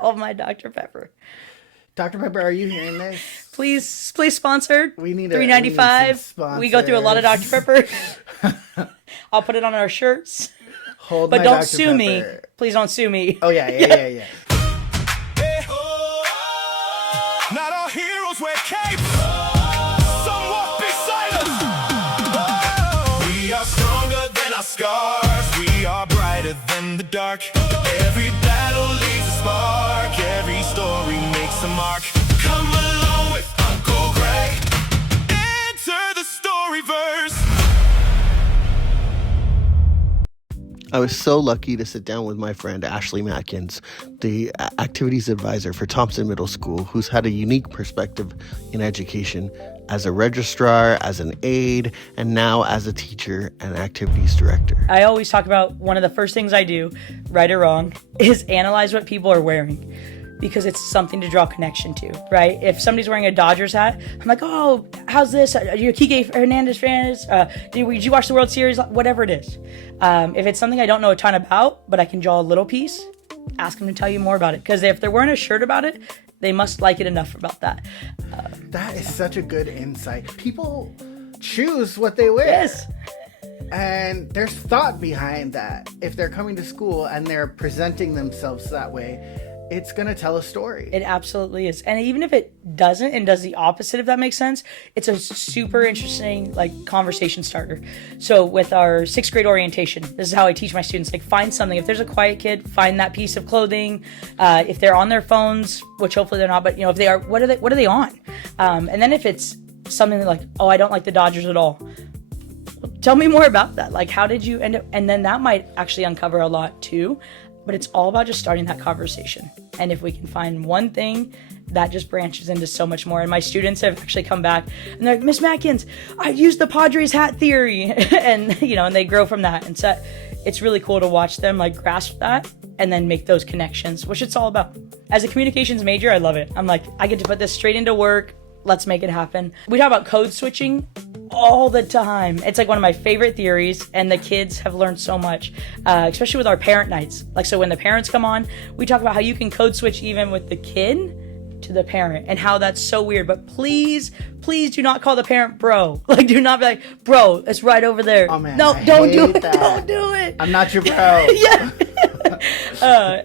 Oh my Dr. Pepper. Dr. Pepper, are you hearing this? Please sponsor. We need $3.95. We go through a lot of Dr. Pepper. I'll put it on our shirts. Hold but my don't Dr. sue Pepper. me. Please don't sue me. Oh, yeah. Not all heroes wear capes. Some walk beside us. We are stronger than our scars. We are brighter than the dark. Every battle leaves a spark. Every story makes a mark. Come along with Uncle Greg. Enter the Storyverse. I was so lucky to sit down with my friend Ashley Matkins, the activities advisor for Thompson Middle School, who's had a unique perspective in education as a registrar, as an aide, and now as a teacher and activities director. I always talk about one of the first things I do, right or wrong, is analyze what people are wearing. Because it's something to draw connection to, right? If somebody's wearing a Dodgers hat, I'm like, oh, how's this? Are you a Kike Hernandez fan? Did you watch the World Series? Whatever it is. If it's something I don't know a ton about, but I can draw a little piece, ask them to tell you more about it. Because if they're wearing a shirt about it, they must like it enough about that. That is such a good insight. People choose what they wear. Yes. And there's thought behind that. If they're coming to school and they're presenting themselves that way, it's going to tell a story. It absolutely is. And even if it doesn't and does the opposite, if that makes sense, it's a super interesting conversation starter. So with our 6th grade orientation, this is how I teach my students, find something. If there's a quiet kid, find that piece of clothing. If they're on their phones, which hopefully they're not, but if they are, what are they on? And then if it's something like, oh, I don't like the Dodgers at all. Tell me more about that. How did you end up? And then that might actually uncover a lot too. But it's all about just starting that conversation. And if we can find one thing, that just branches into so much more. And my students have actually come back and they're like, Miss Matkins, I used the Padres hat theory. and they grow from that. And so it's really cool to watch them grasp that and then make those connections, which it's all about. As a communications major, I love it. I'm like, I get to put this straight into work. Let's make it happen. We talk about code switching all the time. It's one of my favorite theories, and the kids have learned so much, especially with our parent nights. So when the parents come on, we talk about how you can code switch even with the kid to the parent and how that's so weird. But please do not call the parent bro. Do not be like, bro, it's right over there. Oh man, no, don't do it. Don't do it. I'm not your bro. Yeah.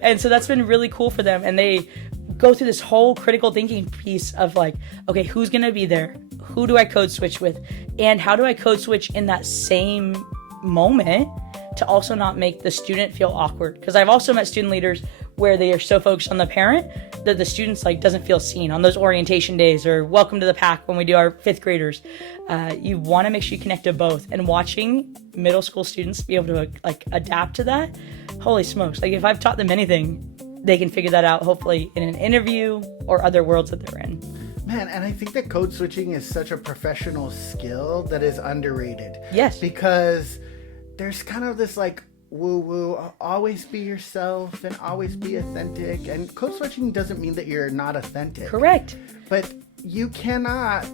And so that's been really cool for them. And they go through this whole critical thinking piece of okay, who's going to be there? Who do I code switch with? And how do I code switch in that same moment to also not make the student feel awkward? Because I've also met student leaders where they are so focused on the parent that the students doesn't feel seen on those orientation days or welcome to the pack when we do our 5th graders. You want to make sure you connect to both. And watching middle school students be able to adapt to that, holy smokes. If I've taught them anything, they can figure that out hopefully in an interview or other worlds that they're in. Man, and I think that code switching is such a professional skill that is underrated. Yes. Because there's kind of this woo-woo, always be yourself and always be authentic. And code switching doesn't mean that you're not authentic. Correct. But you cannot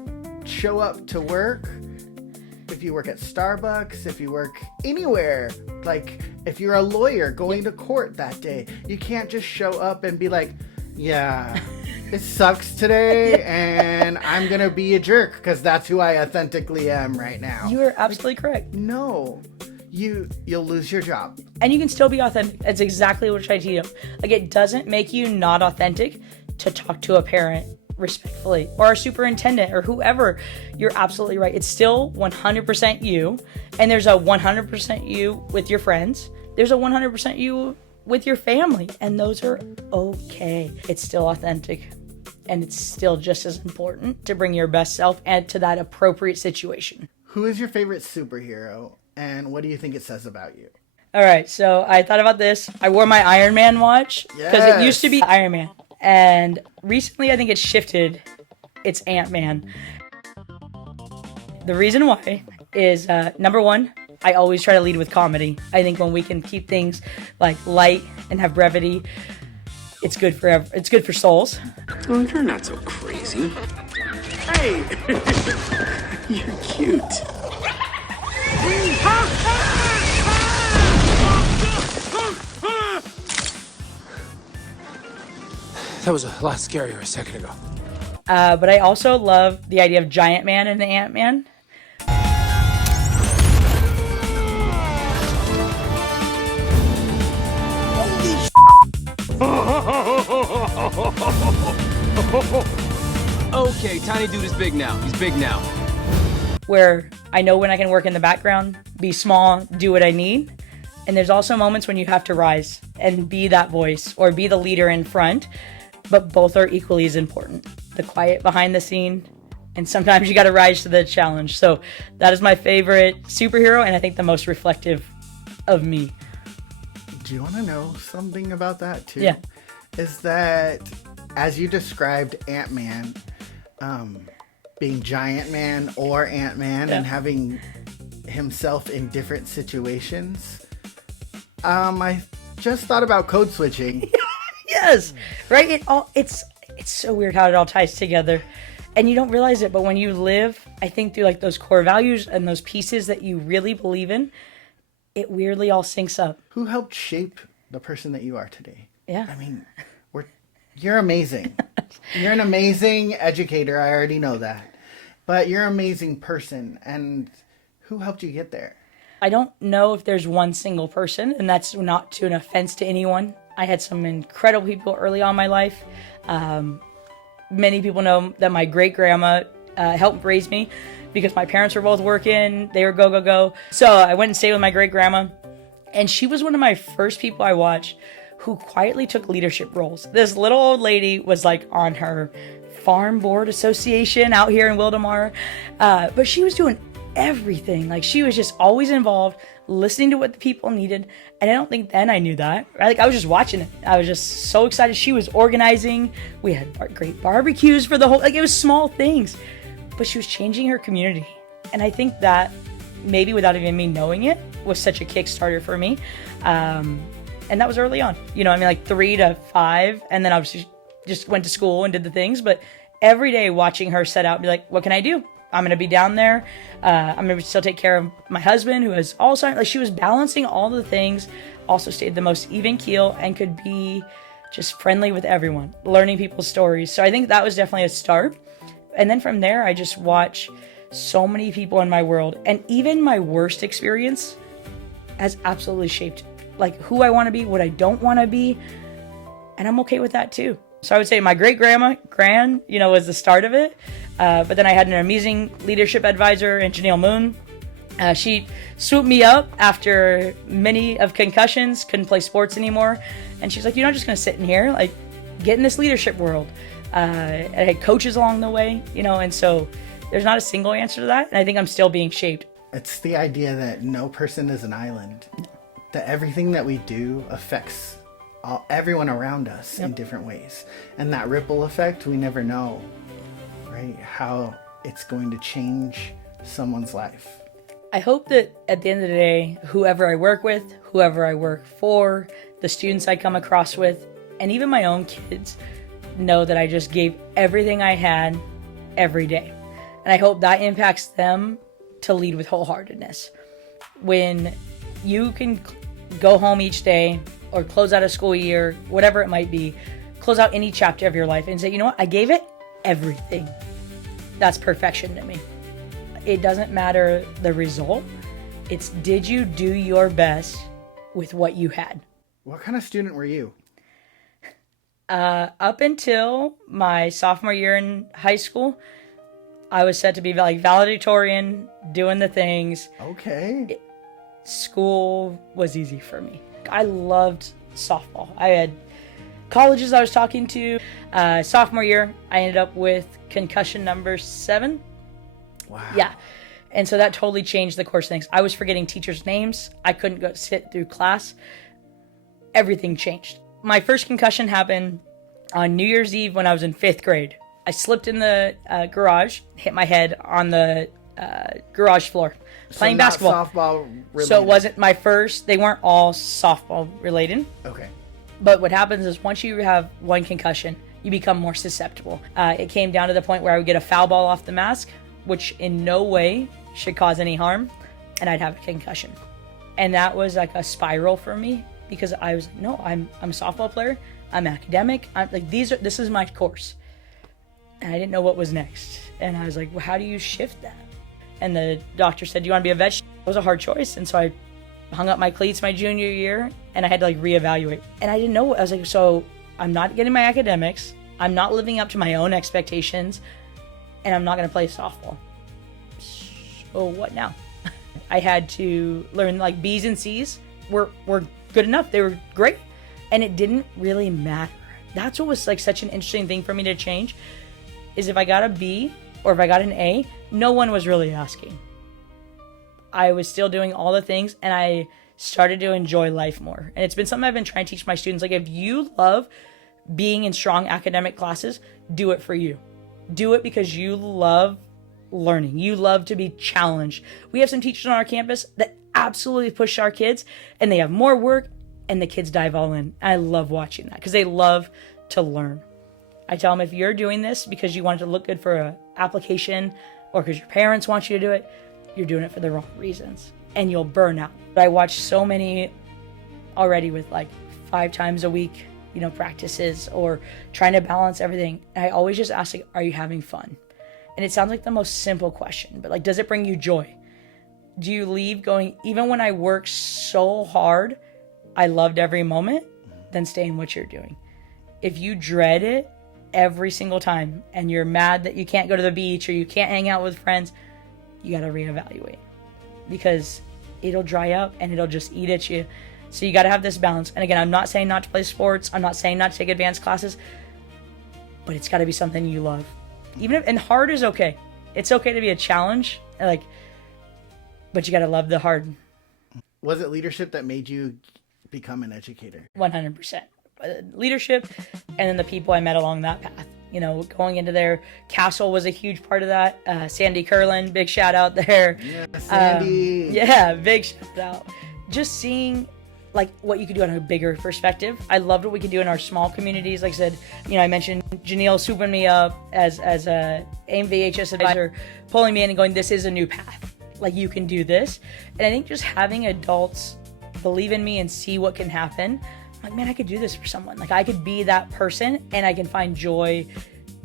show up to work if you work at Starbucks, if you work anywhere. If you're a lawyer going to court that day, you can't just show up and be like, yeah, it sucks today and I'm going to be a jerk because that's who I authentically am right now. You are absolutely correct. No, you'll lose your job. And you can still be authentic. That's exactly what I try to teach them. It doesn't make you not authentic to talk to a parent respectfully or a superintendent or whoever. You're absolutely right. It's still 100% you. And there's a 100% you with your friends. There's a 100% you with your family. And those are okay. It's still authentic. And it's still just as important to bring your best self and to that appropriate situation. Who is your favorite superhero? And what do you think it says about you? All right. So I thought about this. I wore my Iron Man watch because it used to be Iron Man. And recently, I think it's shifted. It's Ant-Man. The reason why is, number one, I always try to lead with comedy. I think when we can keep things light and have brevity, it's good for souls. Oh, you're not so crazy. Hey, you're cute. That was a lot scarier a second ago. But I also love the idea of Giant Man and the Ant-Man. Okay, tiny dude is big now. He's big now. Where I know when I can work in the background, be small, do what I need. And there's also moments when you have to rise and be that voice or be the leader in front, but both are equally as important. The quiet behind the scene, and sometimes you got to rise to the challenge. So that is my favorite superhero, and I think the most reflective of me. Do you want to know something about that too? Yeah. Is that, as you described Ant-Man, being Giant Man or Ant-Man, Yeah. and having himself in different situations, I just thought about code switching. Yes, right. It's so weird how it all ties together, and you don't realize it. But when you live, I think through like those core values and those pieces that you really believe in, it weirdly all syncs up. Who helped shape the person that you are today? Yeah. I mean, you're amazing. You're an amazing educator. I already know that. But you're an amazing person. And who helped you get there? I don't know if there's one single person, and that's not to an offense to anyone. I had some incredible people early on in my life. Many people know that my great-grandma helped raise me because my parents were both working. They were go, go, go. So I went and stayed with my great-grandma, and she was one of my first people I watched who quietly took leadership roles. This little old lady was like on her farm board association out here in Wildemar, but she was doing everything. Like, she was just always involved, listening to what the people needed. And I don't think then I knew that. Right? Like, I was just watching it. I was just so excited. She was organizing. We had great barbecues for the whole, like, it was small things, but she was changing her community. And I think that maybe without even me knowing it was such a Kickstarter for me. And that was early on, you know, I mean, like 3 to 5. And then obviously just went to school and did the things, but every day watching her set out and be like, what can I do? I'm going to be down there. I'm going to still take care of my husband who has Alzheimer's. Like, she was balancing all the things, also stayed the most even keel and could be just friendly with everyone, learning people's stories. So I think that was definitely a start. And then from there, I just watch so many people in my world, and even my worst experience has absolutely shaped like who I want to be, what I don't want to be. And I'm okay with that too. So I would say my great-grandma, was the start of it. But then I had an amazing leadership advisor in Janelle Moon. She swooped me up after many of concussions, couldn't play sports anymore. And she's like, you're not just going to sit in here, like, get in this leadership world. And I had coaches along the way, and so there's not a single answer to that. And I think I'm still being shaped. It's the idea that no person is an island. That everything that we do affects everyone around us in different ways. And that ripple effect, we never know, right? How it's going to change someone's life. I hope that at the end of the day, whoever I work with, whoever I work for, the students I come across with, and even my own kids know that I just gave everything I had every day. And I hope that impacts them to lead with wholeheartedness. When you can go home each day or close out a school year, whatever it might be, close out any chapter of your life and say, you know what, I gave it everything. That's perfection to me. It doesn't matter the result. It's, did you do your best with what you had? What kind of student were you? Up until my sophomore year in high school, I was set to be like valedictorian, doing the things. Okay. School was easy for me. I loved softball. I had colleges I was talking to. Sophomore year, I ended up with concussion number 7. Wow. Yeah. And so that totally changed the course of things. I was forgetting teachers' names. I couldn't go sit through class. Everything changed. My first concussion happened on New Year's Eve when I was in 5th grade. I slipped in the garage, hit my head on the garage floor playing basketball. Softball related. So it wasn't my first. They weren't all softball related. Okay. But what happens is once you have one concussion, you become more susceptible. It came down to the point where I would get a foul ball off the mask, which in no way should cause any harm, and I'd have a concussion. And that was like a spiral for me because I was, no, I'm a softball player. I'm academic. I'm like, this is my course. And I didn't know what was next. And I was like, well, how do you shift that? And the doctor said, do you want to be a vegetable? It was a hard choice. And so I hung up my cleats my junior year, and I had to like reevaluate. And I didn't know. I was like, so I'm not getting my academics. I'm not living up to my own expectations, and I'm not going to play softball. So what now? I had to learn like B's and C's were good enough. They were great. And it didn't really matter. That's what was like such an interesting thing for me to change, is if I got a B or if I got an A, no one was really asking. I was still doing all the things, and I started to enjoy life more. And it's been something I've been trying to teach my students. Like, if you love being in strong academic classes, do it for you. Do it because you love learning. You love to be challenged. We have some teachers on our campus that absolutely push our kids, and they have more work, and the kids dive all in. I love watching that because they love to learn. I tell them, if you're doing this because you want it to look good for an application or because your parents want you to do it, you're doing it for the wrong reasons, and you'll burn out. But I watch so many already with like 5 times a week, practices or trying to balance everything. And I always just ask, like, are you having fun? And it sounds like the most simple question, but like, does it bring you joy? Do you leave going, even when I work so hard, I loved every moment, then stay in what you're doing. If you dread it every single time and you're mad that you can't go to the beach or you can't hang out with friends, you got to reevaluate, because it'll dry up and it'll just eat at you. So you got to have this balance. And again, I'm not saying not to play sports. I'm not saying not to take advanced classes, but it's got to be something you love. And hard is okay. It's okay to be a challenge, but you got to love the hard. Was it leadership that made you become an educator? 100%. Leadership, and then the people I met along that path. Going into their castle was a huge part of that. Sandy Curlin, big shout out there. Yeah, Sandy. Big shout out. Just seeing like what you could do on a bigger perspective. I loved what we could do in our small communities. Like I said, I mentioned Janelle swooping me up as a AIM VHS advisor, pulling me in and going, this is a new path. Like, you can do this. And I think just having adults believe in me and see what can happen, I'm like, man, I could do this for someone. Like, I could be that person, and I can find joy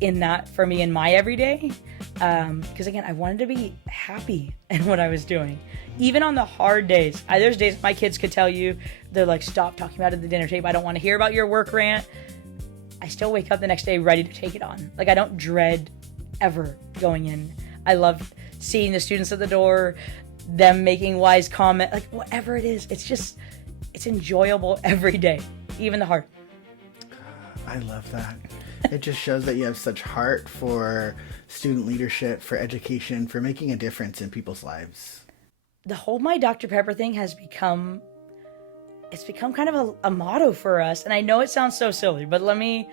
in that for me in my everyday. Because again, I wanted to be happy in what I was doing. Even on the hard days. There's days my kids could tell you, they're like, stop talking about it at the dinner table. I don't want to hear about your work rant. I still wake up the next day ready to take it on. Like, I don't dread ever going in. I love seeing the students at the door, them making wise comment, like whatever it is. It's enjoyable every day, even the hard. I love that. It just shows that you have such heart for student leadership, for education, for making a difference in people's lives. The whole My Dr. Pepper thing has become kind of a motto for us. And I know it sounds so silly, but let me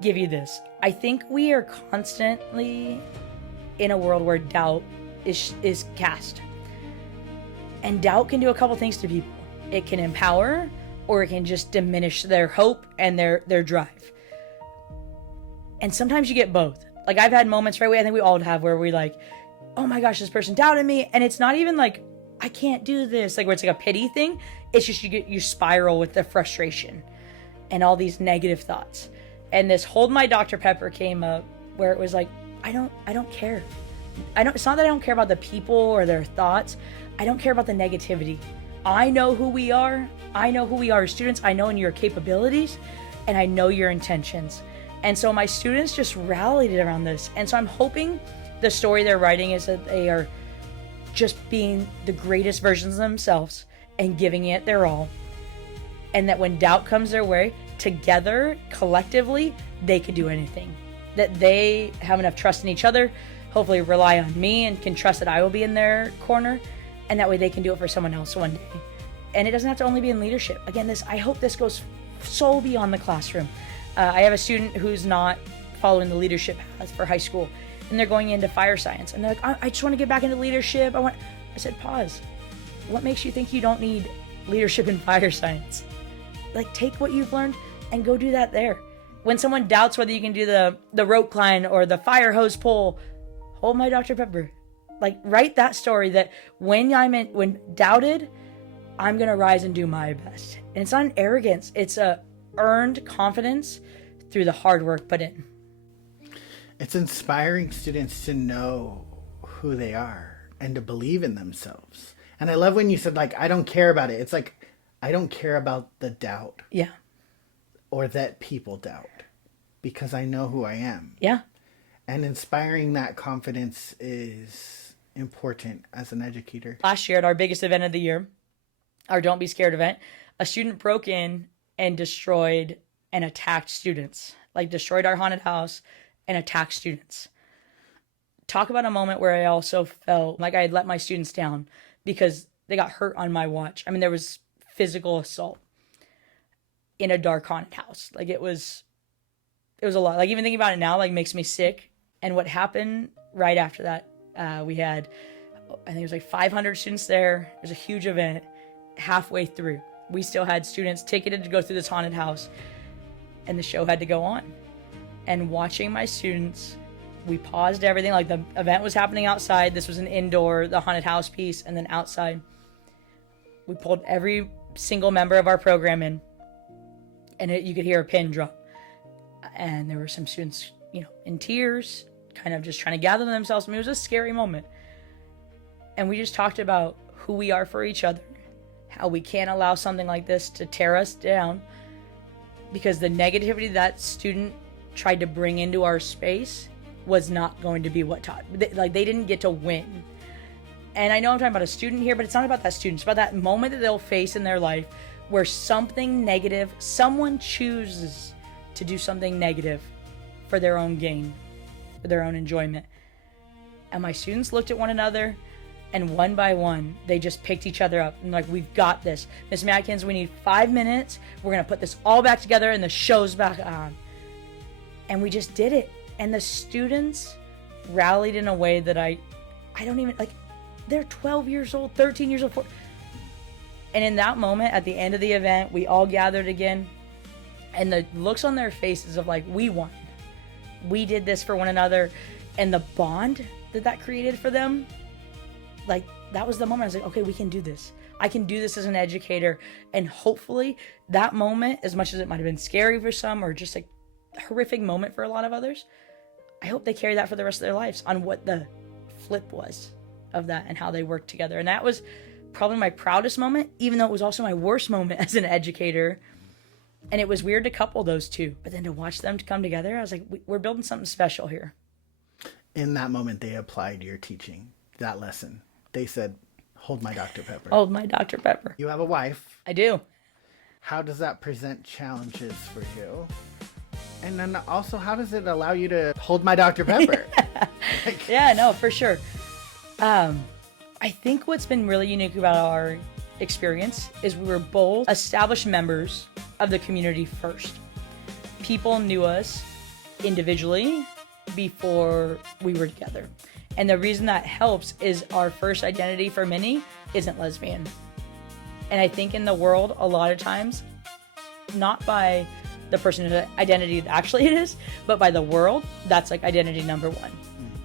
give you this. I think we are constantly in a world where doubt is cast. And doubt can do a couple things to people. It can empower, or it can just diminish their hope and their drive. And sometimes you get both. Like, I've had moments, right? I think we all have, where we like, oh my gosh, this person doubted me. And it's not even like, I can't do this. Like, where it's like a pity thing. It's just you spiral with the frustration and all these negative thoughts. And this Hold My Dr. Pepper came up, where it was like, I don't care. It's not that I don't care about the people or their thoughts. I don't care about the negativity. I know who we are. I know who we are as students. I know your capabilities, and I know your intentions. And so my students just rallied around this. And so I'm hoping the story they're writing is that they are just being the greatest versions of themselves and giving it their all. And that when doubt comes their way, together, collectively, they can do anything. That they have enough trust in each other, hopefully rely on me, and can trust that I will be in their corner. And that way they can do it for someone else one day. And it doesn't have to only be in leadership. Again, I hope this goes so beyond the classroom. I have a student who's not following the leadership path for high school, and they're going into fire science. And they're like, I just want to get back into leadership. I said, pause. What makes you think you don't need leadership in fire science? Like, take what you've learned and go do that there. When someone doubts whether you can do the rope climb or the fire hose pull, hold my Dr. Pepper. Like, write that story that when doubted, I'm going to rise and do my best. And it's not an arrogance. It's earned confidence through the hard work put in. It's inspiring students to know who they are and to believe in themselves. And I love when you said, like, I don't care about it. It's like, I don't care about the doubt. Yeah. Or that people doubt, because I know who I am. Yeah. And inspiring that confidence is important as an educator. Last year at our biggest event of the year, our Don't Be Scared event, a student broke in and destroyed and attacked students. Like, destroyed our haunted house and attacked students. Talk about a moment where I also felt like I had let my students down because they got hurt on my watch. I mean, there was physical assault in a dark haunted house. Like, it was a lot. Like, even thinking about it now, like, makes me sick. And what happened right after that, we had, I think it was like 500 students there. It was a huge event. Halfway through, we still had students ticketed to go through this haunted house, and the show had to go on. And watching my students, we paused everything. Like, the event was happening outside. This was an indoor, the haunted house piece, and then outside. We pulled every single member of our program in, and you could hear a pin drop. And there were some students, in tears, kind of just trying to gather themselves. I mean, it was a scary moment. And we just talked about who we are for each other, how we can't allow something like this to tear us down, because the negativity that student tried to bring into our space was not going to be what taught. They didn't get to win. And I know I'm talking about a student here, but it's not about that student. It's about that moment that they'll face in their life where something negative, someone chooses to do something negative for their own gain, for their own enjoyment. And my students looked at one another, and one by one, they just picked each other up. And like, we've got this. Miss Matkins, we need 5 minutes. We're going to put this all back together, and the show's back on. And we just did it. And the students rallied in a way that I don't even, like, they're 12 years old, 13 years old. And in that moment, at the end of the event, we all gathered again. And the looks on their faces of like, we won. We did this for one another. And the bond that created for them, like, that was the moment I was like, okay, we can do this. I can do this as an educator. And hopefully that moment, as much as it might have been scary for some or just like a horrific moment for a lot of others, I hope they carry that for the rest of their lives on what the flip was of that and how they worked together. And that was probably my proudest moment, even though it was also my worst moment as an educator. And it was weird to couple those two, but then to watch them to come together, I was like, we're building something special here. In that moment, they applied your teaching, that lesson. They said, hold my Dr. Pepper. Hold my Dr. Pepper. You have a wife. I do. How does that present challenges for you? And then also, how does it allow you to hold my Dr. Pepper? Yeah, no, for sure. I think what's been really unique about our experience is we were both established members of the community first. People knew us individually before we were together. And the reason that helps is our first identity for many isn't lesbian. And I think in the world, a lot of times, not by the person's identity that actually it is, but by the world, that's like identity number one.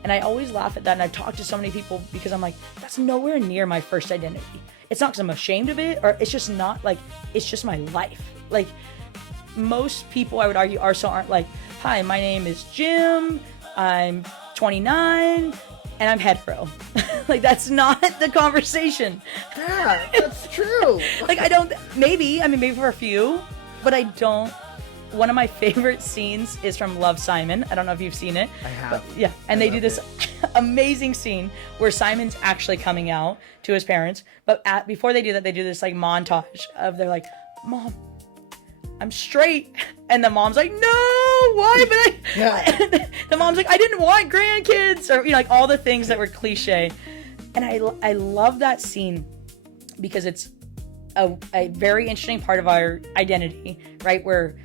And I always laugh at that, and I've talked to so many people because I'm like, that's nowhere near my first identity. It's not because I'm ashamed of it, or it's just not like, it's just my life. Like, most people, I would argue, aren't like, hi, my name is Jim, I'm 29, and I'm hetero. Like, that's not the conversation. Yeah, that's true. Like, I don't, maybe for a few, but I don't. One of my favorite scenes is from Love, Simon. I don't know if you've seen it. I have. But, yeah, and they do this amazing scene where Simon's actually coming out to his parents. But before they do that, they do this like montage of they're like, Mom, I'm straight. And the mom's like, no, why? But Yeah. The mom's like, I didn't want grandkids. Or, like all the things that were cliche. And I love that scene because it's a very interesting part of our identity, right? Where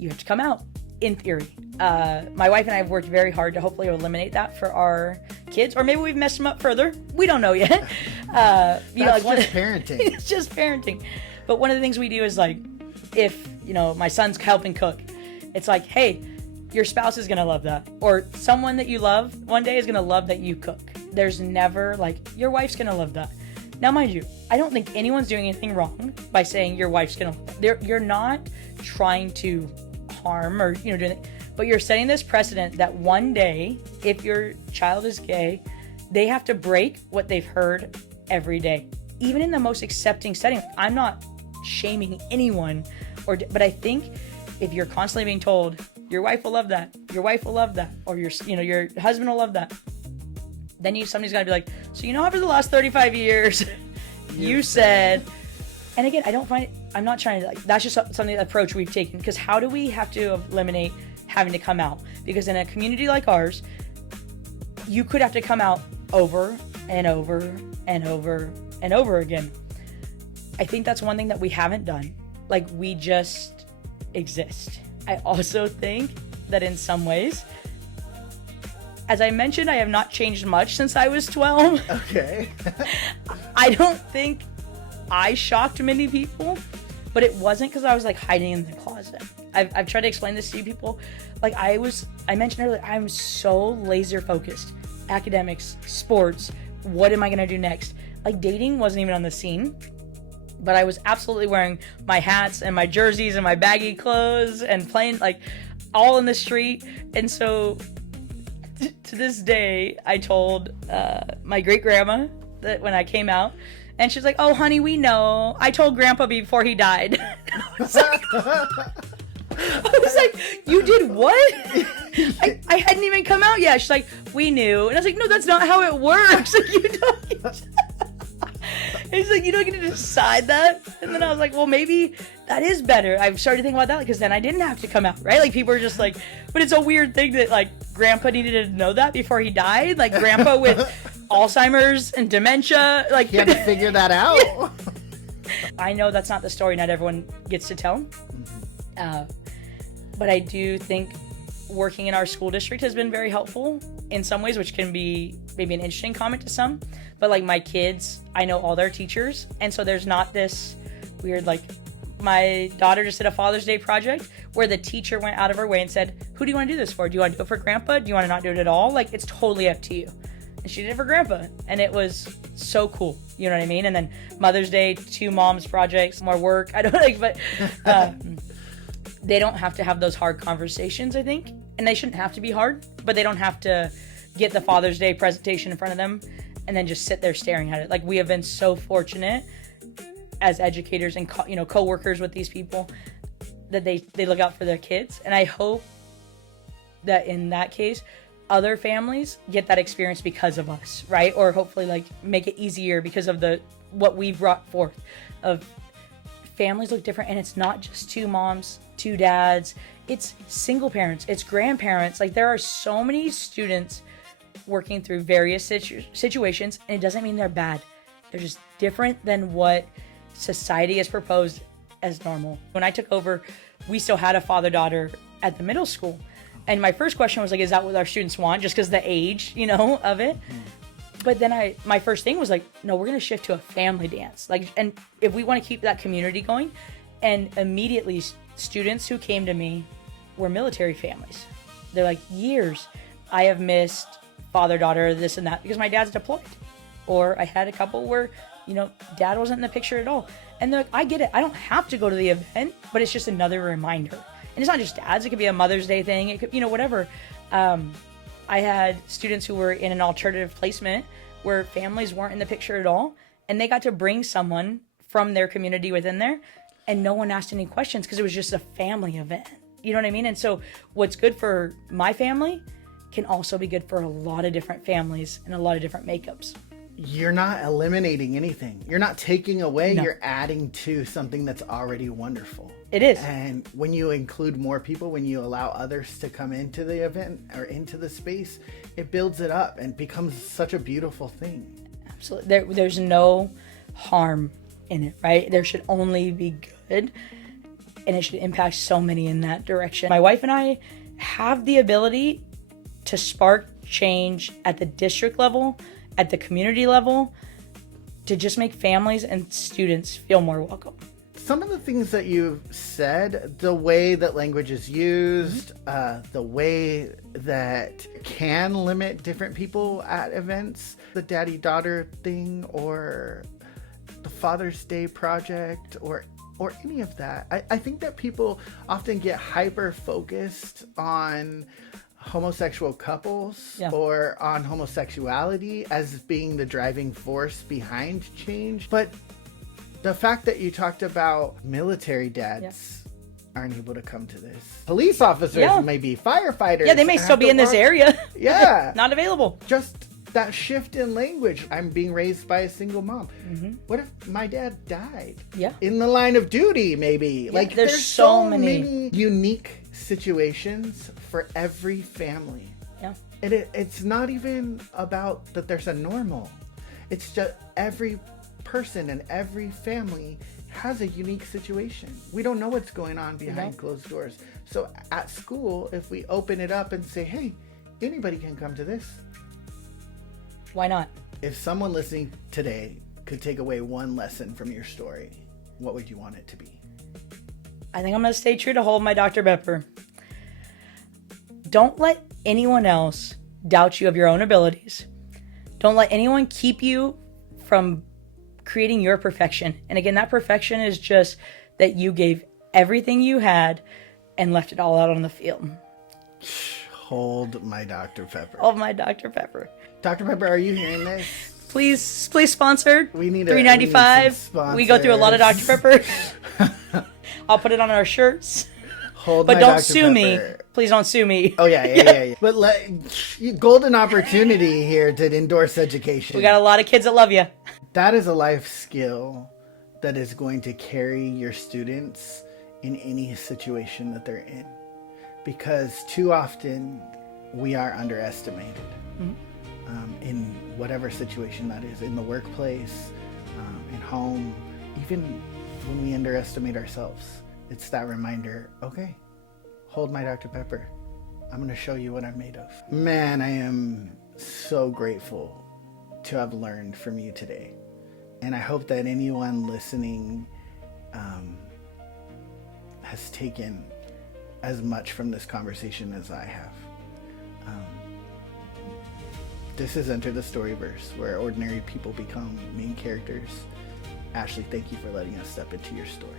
you have to come out, in theory. My wife and I have worked very hard to hopefully eliminate that for our kids, or maybe we've messed them up further. We don't know yet. That's just parenting. It's just parenting. But one of the things we do is like, if my son's helping cook, it's like, hey, your spouse is gonna love that, or someone that you love one day is gonna love that you cook. There's never like, your wife's gonna love that. Now, mind you, I don't think anyone's doing anything wrong by saying your wife's gonna. You're not trying to harm or doing it, but you're setting this precedent that one day, if your child is gay, they have to break what they've heard every day, even in the most accepting setting. I'm not shaming anyone, but I think if you're constantly being told your wife will love that, your wife will love that, or your husband will love that, then somebody's got to be like, so over the last 35 years, you said. And again, I'm not trying to, that's just something, the approach we've taken, because how do we have to eliminate having to come out? Because in a community like ours, you could have to come out over and over and over and over again. I think that's one thing that we haven't done. Like, we just exist. I also think that in some ways, as I mentioned, I have not changed much since I was 12. Okay. I don't think I shocked many people, but it wasn't because I was like hiding in the closet. I've tried to explain this to you people. Like I mentioned earlier, I'm so laser focused. Academics, sports, what am I gonna do next? Like dating wasn't even on the scene, but I was absolutely wearing my hats and my jerseys and my baggy clothes and playing like all in the street. And so to this day, I told my great grandma that when I came out, and she's like, "Oh, honey, we know. I told Grandpa before he died." I was like, "You did what?" I hadn't even come out yet. She's like, "We knew," and I was like, "No, that's not how it works. You don't." It's like, you don't get to decide that. And then I was like, well, maybe that is better. I've started thinking about that because then I didn't have to come out, right? Like people are just like, but it's a weird thing that like Grandpa needed to know that before he died. Like Grandpa with Alzheimer's and dementia. Like you had to figure that out. Yeah. I know that's not the story not everyone gets to tell. But I do think working in our school district has been very helpful in some ways, which can be maybe an interesting comment to some. But like my kids, I know all their teachers. And so there's not this weird, like my daughter just did a Father's Day project where the teacher went out of her way and said, who do you want to do this for? Do you want to do it for Grandpa? Do you want to not do it at all? Like, it's totally up to you. And she did it for Grandpa. And it was so cool. You know what I mean? And then Mother's Day, 2 moms projects, more work. I don't like, but they don't have to have those hard conversations, I think. And they shouldn't have to be hard, but they don't have to get the Father's Day presentation in front of them and then just sit there staring at it. Like, we have been so fortunate as educators and co-workers with these people that they look out for their kids. And I hope that in that case, other families get that experience because of us, right? Or hopefully like make it easier because of what we've brought forth of families look different. And it's not just 2 moms, 2 dads, it's single parents, it's grandparents. Like there are so many students working through various situations, and it doesn't mean they're bad. They're just different than what society has proposed as normal. When I took over, we still had a father-daughter at the middle school. And my first question was like, is that what our students want? Just because the age, of it. But then my first thing was like, no, we're going to shift to a family dance. Like, and if we want to keep that community going, and immediately students who came to me were military families. They're like, years I have missed father-daughter, this and that, because my dad's deployed. Or I had a couple where, dad wasn't in the picture at all. And they're like, I get it. I don't have to go to the event, but it's just another reminder. And it's not just dads. It could be a Mother's Day thing. It could, whatever. I had students who were in an alternative placement where families weren't in the picture at all. And they got to bring someone from their community within there. And no one asked any questions because it was just a family event. You know what I mean? And so what's good for my family can also be good for a lot of different families and a lot of different makeups. You're not eliminating anything. You're not taking away. No. You're adding to something that's already wonderful. It is. And when you include more people, when you allow others to come into the event or into the space, it builds it up and becomes such a beautiful thing. Absolutely. There's no harm in it, right? There should only be good, and it should impact so many in that direction. My wife and I have the ability to spark change at the district level, at the community level, to just make families and students feel more welcome. Some of the things that you've said, the way that language is used, the way that can limit different people at events, the daddy-daughter thing, or the Father's Day project or any of that. I think that people often get hyper focused on homosexual couples or on homosexuality as being the driving force behind change. But the fact that you talked about military dads aren't able to come to this. Police officers maybe, firefighters. Yeah, they may still be in this area. Yeah. Not available. Just that shift in language. I'm being raised by a single mom. What if my dad died? Yeah. In the line of duty, maybe. Yeah, like there's so many unique situations for every family. Yeah. And it's not even about that there's a normal. It's just every person and every family has a unique situation. We don't know what's going on behind closed doors. So at school, if we open it up and say, hey, anybody can come to this. Why not? If someone listening today could take away one lesson from your story, what would you want it to be? I think I'm going to stay true to hold my Dr. Pepper. Don't let anyone else doubt you of your own abilities. Don't let anyone keep you from creating your perfection. And again, that perfection is just that you gave everything you had and left it all out on the field. Hold my Dr. Pepper. Hold my Dr. Pepper. Dr. Pepper, are you hearing this? Please sponsor. We need $3.95. We go through a lot of Dr. Pepper. I'll put it on our shirts. Hold but my don't Dr. sue me. Pepper. Please don't sue me. Oh, yeah. But golden opportunity here to endorse education. We got a lot of kids that love you. That is a life skill that is going to carry your students in any situation that they're in. Because too often we are underestimated in whatever situation that is, in the workplace, in home, even when we underestimate ourselves. It's that reminder, okay, hold my Dr. Pepper. I'm going to show you what I'm made of. Man, I am so grateful to have learned from you today. And I hope that anyone listening has taken as much from this conversation as I have. This is Enter the Storyverse, where ordinary people become main characters. Ashley, thank you for letting us step into your story.